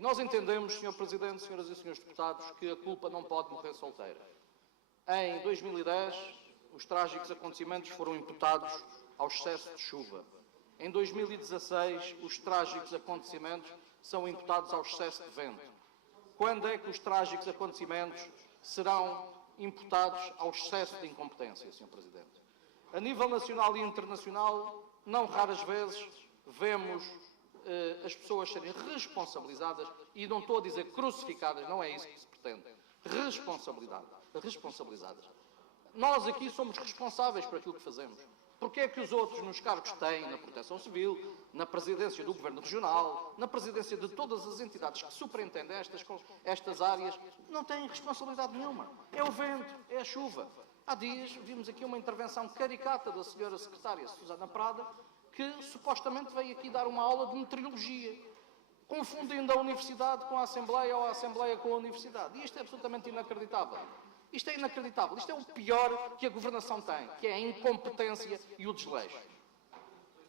E nós entendemos, Sr. Presidente, Senhoras e Senhores Deputados, que a culpa não pode morrer solteira. Em 2010, os trágicos acontecimentos foram imputados ao excesso de chuva. Em 2016, os trágicos acontecimentos são imputados ao excesso de vento. Quando é que os trágicos acontecimentos serão imputados ao excesso de incompetência, Sr. Presidente? A nível nacional e internacional, não raras vezes vemos as pessoas serem responsabilizadas, e não estou a dizer crucificadas, não é isso que se pretende, responsabilizadas. Nós aqui somos responsáveis por aquilo que fazemos. Porque é que os outros, nos cargos que têm, na Proteção Civil, na presidência do Governo Regional, na presidência de todas as entidades que superintendem estas áreas, não têm responsabilidade nenhuma? É o vento, é a chuva. Há dias vimos aqui uma intervenção caricata da senhora secretária Susana Prada, que supostamente veio aqui dar uma aula de meteorologia, confundindo a universidade com a Assembleia ou a Assembleia com a universidade. E isto é absolutamente inacreditável. Isto é inacreditável. Isto é o pior que a governação tem, que é a incompetência e o desleixo.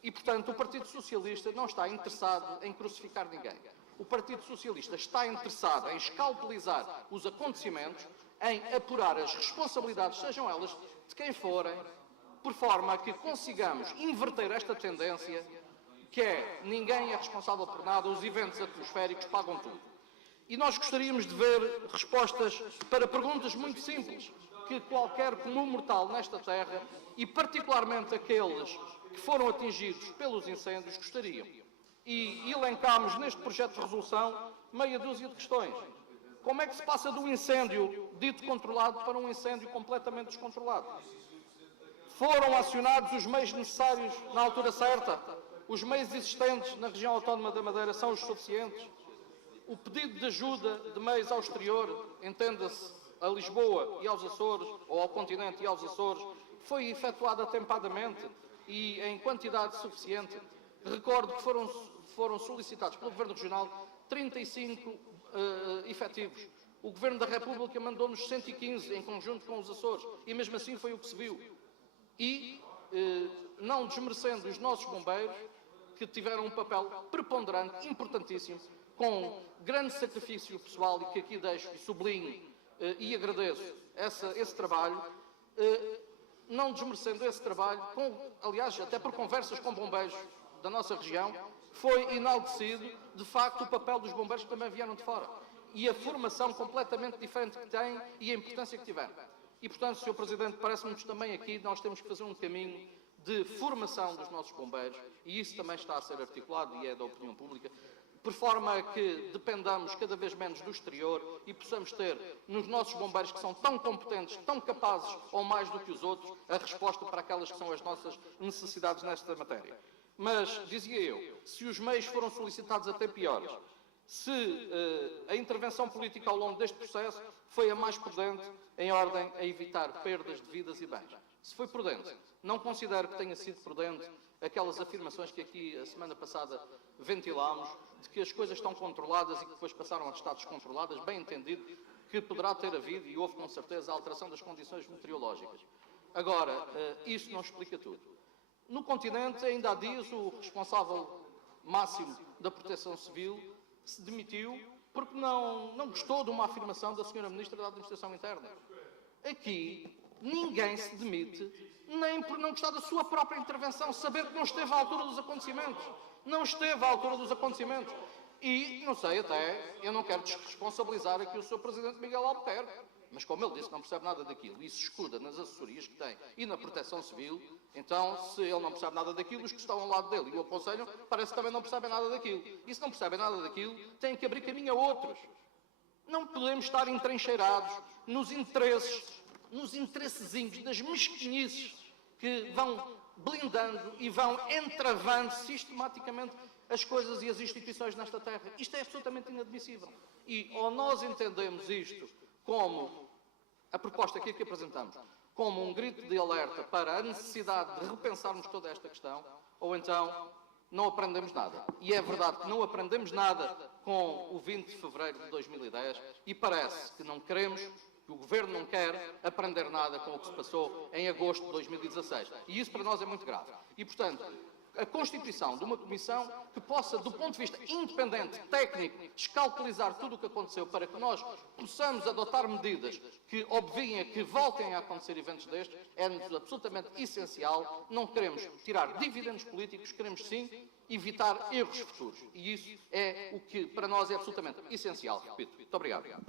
E, portanto, o Partido Socialista não está interessado em crucificar ninguém. O Partido Socialista está interessado em escalpelizar os acontecimentos, em apurar as responsabilidades, sejam elas de quem forem, por forma a que consigamos inverter esta tendência, que é ninguém é responsável por nada, os eventos atmosféricos pagam tudo. E nós gostaríamos de ver respostas para perguntas muito simples, que qualquer comum mortal nesta terra, e particularmente aqueles que foram atingidos pelos incêndios, gostariam. E elencámos neste projeto de resolução meia dúzia de questões. Como é que se passa do incêndio dito controlado para um incêndio completamente descontrolado? Foram acionados os meios necessários na altura certa? Os meios existentes na região autónoma da Madeira são os suficientes? O pedido de ajuda de meios ao exterior, entenda-se a Lisboa e aos Açores, ou ao continente e aos Açores, foi efetuado atempadamente e em quantidade suficiente? Recordo que foram solicitados pelo Governo Regional 35 efetivos. O Governo da República mandou-nos 115 em conjunto com os Açores, e mesmo assim foi o que se viu. E, não desmerecendo os nossos bombeiros, que tiveram um papel preponderante, importantíssimo, com grande sacrifício pessoal, e que aqui deixo e sublinho e agradeço esse trabalho, não desmerecendo esse trabalho, aliás, até por conversas com bombeiros da nossa região, foi enaltecido, de facto, o papel dos bombeiros que também vieram de fora. E a formação completamente diferente que têm e a importância que tiveram. E, portanto, Sr. Presidente, parece-nos também aqui nós temos que fazer um caminho de formação dos nossos bombeiros, e isso também está a ser articulado e é da opinião pública, por forma a que dependamos cada vez menos do exterior e possamos ter nos nossos bombeiros, que são tão competentes, tão capazes ou mais do que os outros, a resposta para aquelas que são as nossas necessidades nesta matéria. Mas, dizia eu, se os meios foram solicitados até piores, se a intervenção política ao longo deste processo foi a mais prudente em ordem a evitar perdas de vidas e bens. Se foi prudente, não considero que tenha sido prudente aquelas afirmações que aqui a semana passada ventilámos, de que as coisas estão controladas e que depois passaram a estar descontroladas, bem entendido que poderá ter havido, e houve com certeza, a alteração das condições meteorológicas. Agora, isso não explica tudo. No continente, ainda há dias, o responsável máximo da Proteção Civil se demitiu porque não gostou de uma afirmação da senhora Ministra da Administração Interna. Aqui, ninguém se demite, nem por não gostar da sua própria intervenção, saber que não esteve à altura dos acontecimentos. Não esteve à altura dos acontecimentos. E, não sei, até, eu não quero desresponsabilizar aqui o Sr. Presidente Miguel Albuquerque, mas como ele disse que não percebe nada daquilo e se escuda nas assessorias que tem e na Proteção Civil, então, se ele não percebe nada daquilo, os que estão ao lado dele e o aconselham, parece que também não percebem nada daquilo. E se não percebem nada daquilo, têm que abrir caminho a outros. Não podemos estar entrincheirados nos interessezinhos, das mesquinhices que vão blindando e vão entravando sistematicamente as coisas e as instituições nesta terra. Isto é absolutamente inadmissível. E ou nós entendemos isto como a proposta que aqui apresentamos, como um grito de alerta para a necessidade de repensarmos toda esta questão, ou então não aprendemos nada. E é verdade que não aprendemos nada com o 20 de fevereiro de 2010 e parece que não queremos, que o Governo não quer aprender nada com o que se passou em agosto de 2016. E isso para nós é muito grave. E, portanto, a constituição de uma comissão que possa, do ponto de vista independente, técnico, escalpelizar tudo o que aconteceu para que nós possamos adotar medidas que obviem a que voltem a acontecer eventos destes, é-nos absolutamente essencial. Não queremos tirar dividendos políticos, queremos sim evitar erros futuros. E isso é o que para nós é absolutamente essencial. Repito. Muito obrigado.